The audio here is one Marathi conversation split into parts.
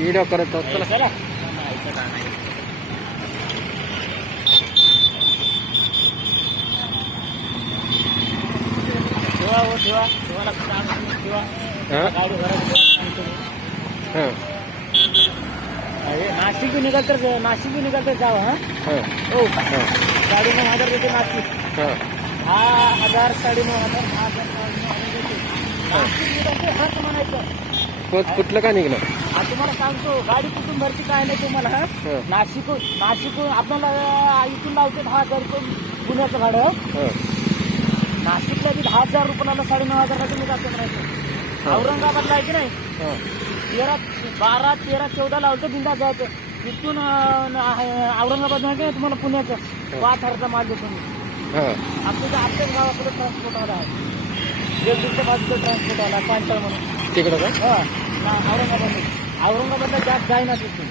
व्हिडिओ करत आहोत. चला चला ठेवा ठेवा ठेवा गाडी नाशिक भी निकल तर जाओ. हाँ हो गाड़ी में 1000 देते नाशिक. 10,000 9,500 नाशिक म्हणायचं. कुठलं का निघलं तुम्हाला सांगतो गाडी कुठून भरती काय नाही तुम्हाला. नाशिक आपल्याला इथून लावते 10,000 रुपये पुण्याचं भाडं. नाशिकला बी 10,000 रुपयाला 9,500 तुम्ही जाते म्हणायचं. औरंगाबादला आहे की नाही 12, 13, 14 लावतं बिंदा जायचं. तिथून औरंगाबाद माहिती आहे तुम्हाला पुण्याचं 5,000चा माल देतो मी. आपल्याच गावाकडे ट्रान्सपोर्ट आला आहे. देवदूरच्या बाजूला ट्रान्सपोर्ट आला पांचाळ म्हणून तिकडं का औरंगाबादला जास्त जाय ना तिथून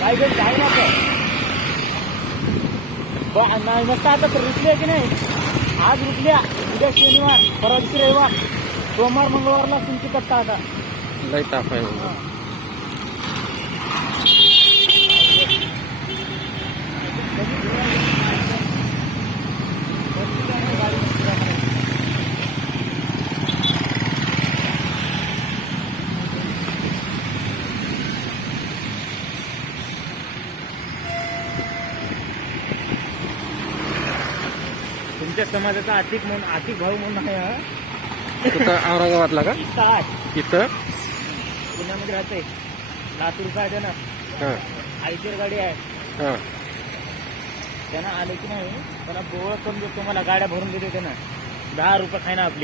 काय जाय ना नाही नसतं. आता तर रुकले की नाही. आज रुकल्या उद्या शनिवार परवा दिवशी रविवार सोमवार मंगळवारला तुमची कट्टा आता लय ताप आहे. तुमच्या समाजाचा आतिक भाऊ म्हणून आहे. कुठं औरंगाबादला का इथं पुण्यामध्ये राहते. लातूरचा आहे ना आयचर गाडी आहे. त्यांना आले की नाही त्याला ओळख करून देतो. मला गाड्या भरून देते त्यांना 10 रुपये खायना आपली.